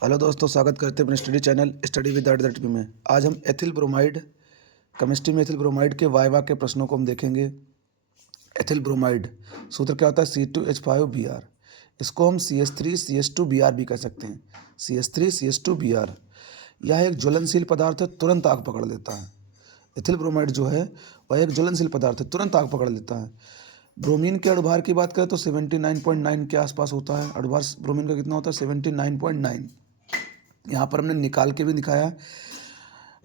Hello दोस्तों, स्वागत करते हैं अपने study channel study with @pi में। आज हम एथिल ब्रोमाइड केमिस्ट्री में एथिल ब्रोमाइड के वाइवा के प्रश्नों को हम देखेंगे। एथिल ब्रोमाइड सूत्र क्या होता है? C2H5Br। इसको हम CH3CH2Br भी कह सकते हैं। CH3CH2Br यह एक ज्वलनशील पदार्थ है, तुरंत आग पकड़ लेता है। एथिल ब्रोमाइड जो है वह एक ज्वलनशील पदार्थ है, तुरंत आग पकड़ लेता है। ब्रोमीन के अणुभार की बात करें तो 79.9 के आसपास होता है। अणुभार ब्रोमीन का कितना होता है? 79.9। यहाँ पर हमने निकाल के भी दिखाया है।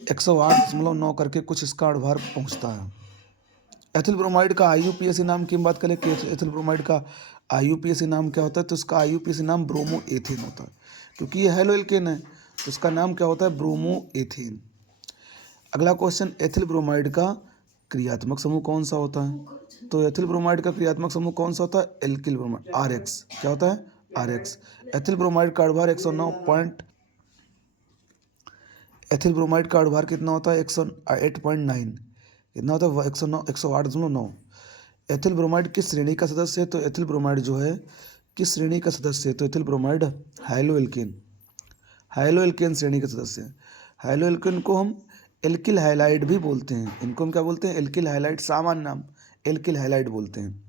108.9 करके कुछ इसका अणुभार पहुँचता है। एथिल ब्रोमाइड का IUPAC नाम की हम बात करें कि एथिल ब्रोमाइड का IUPAC नाम क्या होता है, तो इसका IUPAC नाम ब्रोमो एथेन होता है। क्योंकि ये हेलो एल्केन है तो इसका नाम क्या होता है? Bromo ethane. अगला क्वेश्चन, एथिल ब्रोमाइड का क्रियात्मक समूह कौन सा होता है? तो एथिल ब्रोमाइड का क्रियात्मक समूह कौन सा होता है? Alkyl bromide, RX। क्या होता है? RX। एथिल ब्रोमाइड का अणुभार 109 पॉइंट एथिल ब्रोमाइड का अणुभार कितना होता है? 108.9। कितना होता है? 108.9। एथिल ब्रोमाइड किस श्रेणी का सदस्य है? तो एथिल ब्रोमाइड जो है किस श्रेणी का सदस्य है? तो एथिल ब्रोमाइड हाइलो एल्केन श्रेणी का सदस्य है। हाइलो एल्केन को हम एल्किल हाइलाइड भी बोलते हैं। इनको हम क्या बोलते हैं? एल्किल हाइलाइड, सामान्य नाम एल्किल हाइलाइड बोलते हैं।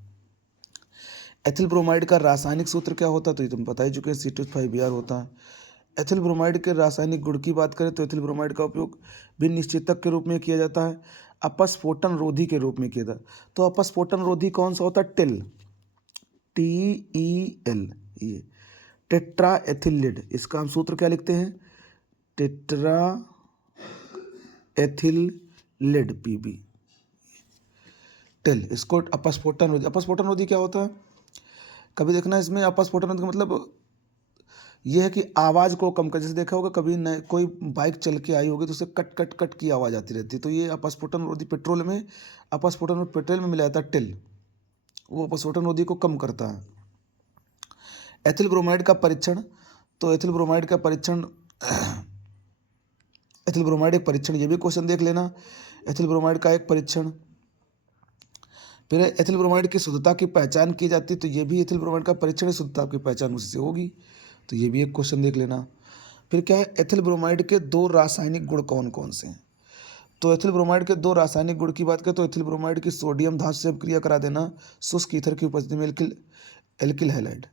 एथिल ब्रोमाइड का रासायनिक सूत्र क्या होता है? तो ये तुम बता ही चुके हैं, C2H5Br होता है। एथिल ब्रोमाइड के रासायनिक गुण की बात करें तो एथिल ब्रोमाइड का उपयोग भिन्न निश्चेतक के रूप में किया जाता है, अपस्फोटन रोधी के रूप में किया जाता है। तो अपस्फोटन रोधी कौन सा होता है? टिल, TEL, ये टेट्रा एथिलिड। इसका हम सूत्र क्या लिखते हैं? टेट्रा एथिलिड, PB, टिल। इसको अपस्फोटन रोधी क्या होता है? कभी देखना इसमें अपस्फोटन रोधी का मतलब यह है कि आवाज़ को कम कर, जैसे देखा होगा कभी न कोई बाइक चल के आई होगी तो उससे कट कट कट की आवाज़ आती रहती है। तो ये अपस्फोटन रोधी पेट्रोल में, अपस्फोटन पेट्रोल में मिला जाता है टिल, वो अपस्फोटन रोधी को कम करता है। एथिल ब्रोमाइड का परीक्षण, तो एथिल ब्रोमाइड का परीक्षण एथिल ब्रोमाइड एक परीक्षण, ये भी क्वेश्चन देख लेना। एथिल ब्रोमाइड का एक परीक्षण। फिर एथिल ब्रोमाइड की शुद्धता की पहचान की जाती है, तो ये भी एथिल ब्रोमाइड का परीक्षण है, शुद्धता की पहचान उसी से होगी। तो ये भी एक क्वेश्चन देख लेना। फिर क्या है? एथिल ब्रोमाइड के दो रासायनिक गुण कौन कौन से हैं? तो एथिल ब्रोमाइड के दो रासायनिक गुण की बात करें तो एथिल ब्रोमाइड की सोडियम धातु से अभिक्रिया करा देना शुष्क ईथर की उपस्थिति में एल्किल हैलाइड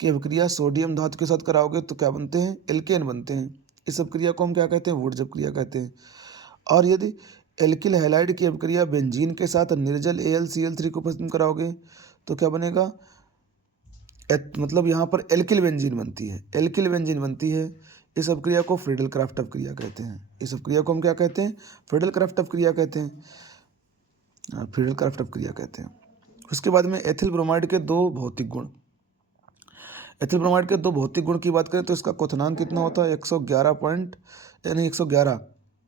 की अभिक्रिया सोडियम धातु के साथ कराओगे तो क्या बनते हैं? एल्केन बनते हैं। इस अभिक्रिया को हम क्या कहते हैं? वुड्स अभिक्रिया कहते हैं। और यदि एल्किल हैलाइड की अभिक्रिया बेंजीन के साथ निर्जल AlCl3 को उपस्थित कराओगे तो क्या बनेगा? मतलब यहाँ पर एल्किल बेंजीन बनती है। इस अभिक्रिया को फ्रीडल क्राफ्ट अभिक्रिया कहते हैं। इस अभिक्रिया को हम क्या कहते हैं? फ्रीडल क्राफ्ट अभिक्रिया कहते हैं। फ्रीडल क्राफ्ट अभिक्रिया कहते हैं। उसके बाद में एथिल ब्रोमाइड के दो भौतिक गुण। एथिल ब्रोमाइड के दो भौतिक गुण की बात करें तो इसका क्वथनांक कितना होता है? 111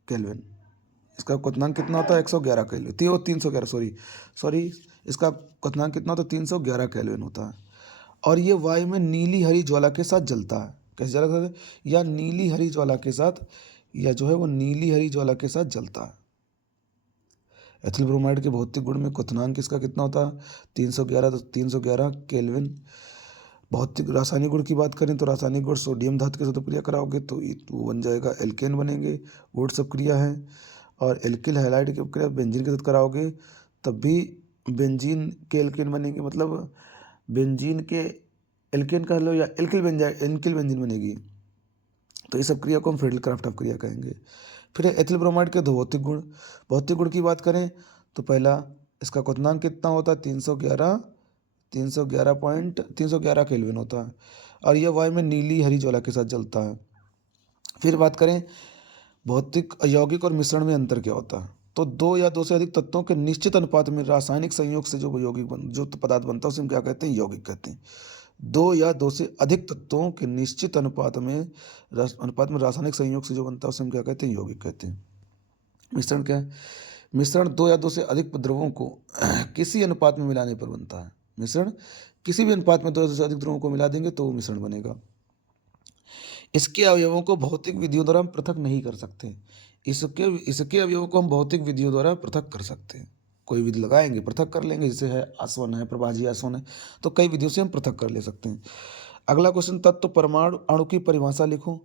केल्विन। इसका क्वथनांक कितना होता है? 111 केल्विन, 311, सॉरी, इसका क्वथनांक कितना होता है? 311 केल्विन होता है। और ये वायु में नीली हरी ज्वाला के साथ जलता है। कैसे जलता है? या नीली हरी ज्वाला के साथ, या जो है वो नीली हरी ज्वाला के साथ जलता है। एथिल ब्रोमाइड के भौतिक गुण में क्वथनांक इसका कितना होता है? 311 केल्विन। भौतिक रासायनिक गुण की बात करें तो रासायनिक गुण सोडियम धातु के साथ अभिक्रिया कराओगे तो वो बन जाएगा एल्केन बनेंगे, वुड्स अभिक्रिया है। और एल्किल हैलाइड की अभिक्रिया बेंजीन के साथ कराओगे तब भी बेंजीन के एल्केन बनेंगे, मतलब बेंजीन के एल्केन कह लो या एल्किल बेंजीन बनेगी। तो इस अभिक्रिया को हम फ्रीडल क्राफ्ट अभिक्रिया कहेंगे। फिर एथिल ब्रोमाइड के दो भौतिक गुण की बात करें तो पहला, इसका क्वथनांक कितना होता है? 311 केल्विन होता है। और यह वायु में नीली हरी ज्वाला के साथ जलता है। फिर बात करें भौतिक, यौगिक और मिश्रण में अंतर क्या होता है? तो दो या दो से अधिक तत्वों के निश्चित अनुपात में रासायनिक संयोग से जो पदार्थ बनता है उसे हम क्या कहते हैं? यौगिक कहते हैं। दो या दो से अधिक तत्वों के निश्चित अनुपात में रासायनिक संयोग से जो बनता है उसे हम क्या कहते हैं? यौगिक कहते हैं। मिश्रण क्या है? मिश्रण दो या दो से अधिक द्रवों को किसी अनुपात में मिलाने पर बनता है। मिश्रण किसी भी अनुपात में दो से अधिक द्रवों को मिला देंगे तो वो मिश्रण बनेगा। इसके अवयवों को भौतिक विधियों द्वारा हम पृथक नहीं कर सकते। इसके अवयवों को हम भौतिक विधियों द्वारा पृथक कर सकते हैं। कोई विधि लगाएंगे, पृथक कर लेंगे, जैसे है आसवन है, प्रभाजी आसवन है, तो कई विधियों से हम पृथक कर ले सकते हैं। अगला क्वेश्चन, तत्व परमाणु अणु की परिभाषा लिखो।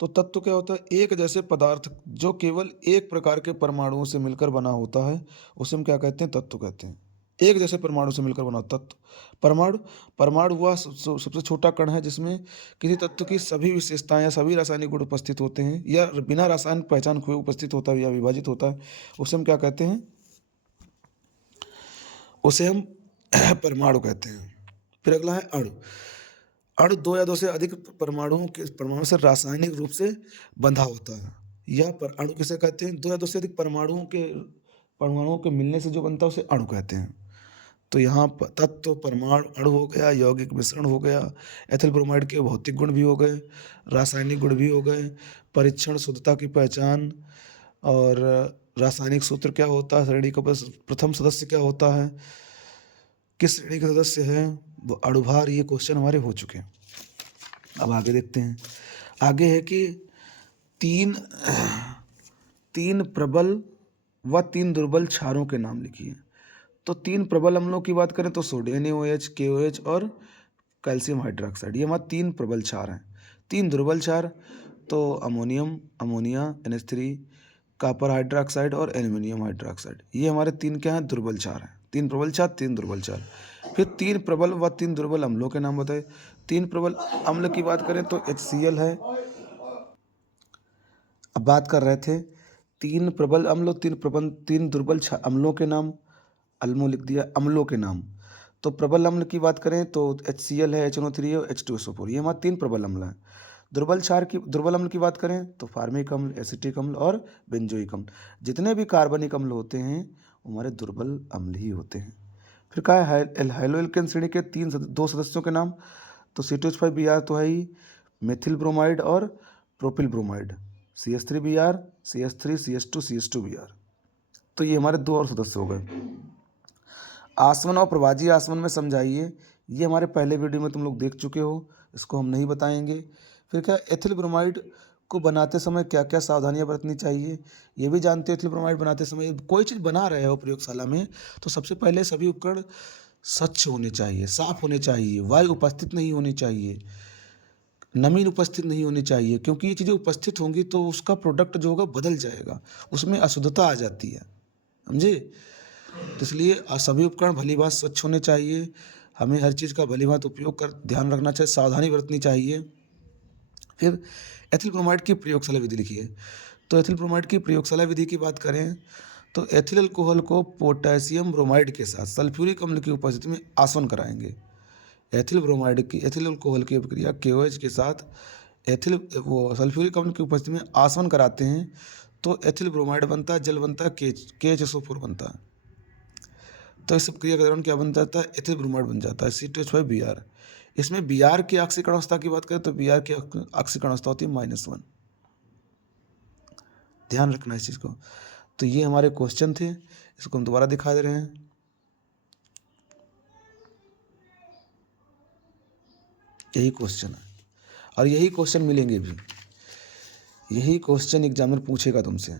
तो तत्व क्या होता है? एक जैसे पदार्थ जो केवल एक प्रकार के परमाणुओं से मिलकर बना होता है, उसे हम क्या कहते हैं? तत्व कहते हैं। एक जैसे परमाणु से मिलकर बना तत्व। परमाणु परमाणु वह सबसे छोटा कण है जिसमें किसी तत्व की सभी विशेषताएँ या सभी रासायनिक गुण उपस्थित होते हैं या बिना रासायनिक पहचान खोए उपस्थित होता है या विभाजित होता है, उसे हम क्या कहते हैं? उसे हम परमाणु कहते हैं। फिर अगला है अणु। अणु 2 या 2 से अधिक परमाणु से रासायनिक रूप से बंधा होता है। यह पर अणु किसे कहते हैं? 2 या 2 से अधिक परमाणुओं के मिलने से जो बनता है उसे अणु कहते हैं। तो यहाँ तत्व, परमाणु, अणु हो गया, यौगिक मिश्रण हो गया, एथिल ब्रोमाइड के भौतिक गुण भी हो गए, रासायनिक गुण भी हो गए, परीक्षण, शुद्धता की पहचान और रासायनिक सूत्र क्या होता है, श्रेणी का प्रथम सदस्य क्या होता है, किस श्रेणी का सदस्य है, वो अणुभार, ये क्वेश्चन हमारे हो चुके हैं। अब आगे देखते हैं। आगे है कि तीन प्रबल व 3 दुर्बल क्षारों के नाम लिखिए। तो 3 प्रबल अम्लों की बात करें तो सोडियम NaOH, KOH और कैल्शियम हाइड्रोक्साइड, ये हमारे 3 प्रबल क्षार हैं। 3 दुर्बल क्षार तो अमोनिया NH3, कॉपर हाइड्रोक्साइड और एल्यूमिनियम हाइड्रोक्साइड, ये हमारे 3 क्या हैं? दुर्बल क्षार हैं। 3 प्रबल क्षार, 3 दुर्बल क्षार। फिर 3 प्रबल व 3 दुर्बल अम्लों के नाम बताए। 3 प्रबल अम्ल की बात करें तो HCl है। अब बात कर रहे थे 3 प्रबल अम्ल और 3 दुर्बल अम्लों के नाम। अम्लों लिख दिया, अम्लों के नाम। तो प्रबल अम्ल की बात करें तो HCl है, HNO3 है और H2SO4, ये हमारे 3 प्रबल अम्ल हैं। दुर्बल अम्ल की बात करें तो फार्मिक अम्ल, एसिटिक अम्ल और बेंजोइक अम्ल। जितने भी कार्बनिक अम्ल होते हैं वो हमारे दुर्बल अम्ल ही होते हैं। फिर कहा है हैलोएल्केन श्रेणी के 2 सदस्यों के नाम। तो C2H5Br तो है ही, मेथिल ब्रोमाइड और propyl bromide, CH3Br, CH3, CH2, CH2Br। तो ये हमारे 2 और सदस्य हो गए। आसवन और प्रवाजी आसवन में समझाइए, ये हमारे पहले वीडियो में तुम लोग देख चुके हो, इसको हम नहीं बताएंगे। फिर क्या, एथिल ब्रोमाइड को बनाते समय क्या क्या सावधानियां बरतनी चाहिए, ये भी जानते हो। एथिल ब्रोमाइड बनाते समय कोई चीज़ बना रहे हो प्रयोगशाला में तो सबसे पहले सभी उपकरण स्वच्छ होने चाहिए, साफ होने चाहिए, वायु उपस्थित नहीं होनी चाहिए, नमी उपस्थित नहीं होनी चाहिए, क्योंकि ये चीज़ें उपस्थित होंगी तो उसका प्रोडक्ट जो होगा बदल जाएगा, उसमें अशुद्धता आ जाती है, समझे। तो इसलिए सभी उपकरण भली बात स्वच्छ होने चाहिए। हमें हर चीज़ का भली बात उपयोग कर ध्यान रखना चाहिए, सावधानी बरतनी चाहिए। फिर एथिल ब्रोमाइड की प्रयोगशाला विधि लिखी है। तो एथिल ब्रोमाइड की प्रयोगशाला विधि की बात करें तो एथिल अल्कोहल को पोटेशियम ब्रोमाइड के साथ सल्फ्यूरिक अम्ल की उपस्थिति में आसवन कराएंगे। एथिल अल्कोहल की अभिक्रिया KOH के साथ सल्फ्यूरिक अम्ल की उपस्थिति में आसवन कराते हैं तो एथिल ब्रोमाइड बनता है, जल बनता है, KHSO4 बनता है। तो इस क्रिया का दौरान क्या बन जाता है? एथिल ब्रोमाइड बन जाता है, C2H5Br। इसमें Br की ऑक्सीकरण अवस्था की बात करें तो Br की ऑक्सीकरण अवस्था होती है -1। ध्यान रखना इस चीज़ को। तो ये हमारे क्वेश्चन थे, इसको हम दोबारा दिखा दे रहे हैं। यही क्वेश्चन है और यही क्वेश्चन मिलेंगे भी, यही क्वेश्चन एग्जामिनर पूछेगा तुमसे,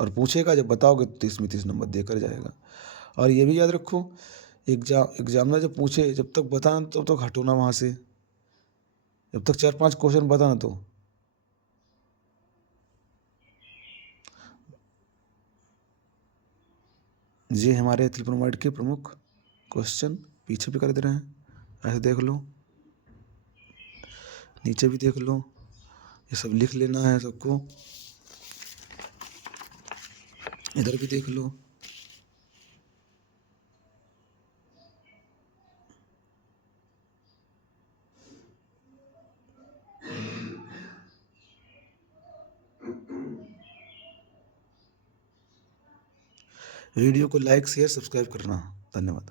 और पूछेगा जब बताओगे तो 30 में 30 नंबर देकर जाएगा। और ये भी याद रखो, एग्जामिनर जब पूछे जब तक बताना तब तक हटो ना वहाँ से, जब तक 4-5 क्वेश्चन बताना। तो ये हमारे एथिल ब्रोमाइड के प्रमुख क्वेश्चन पीछे भी कर दे रहे हैं, ऐसे देख लो, नीचे भी देख लो, ये सब लिख लेना है सबको, इधर भी देख लो। वीडियो को लाइक शेयर सब्सक्राइब करना, धन्यवाद।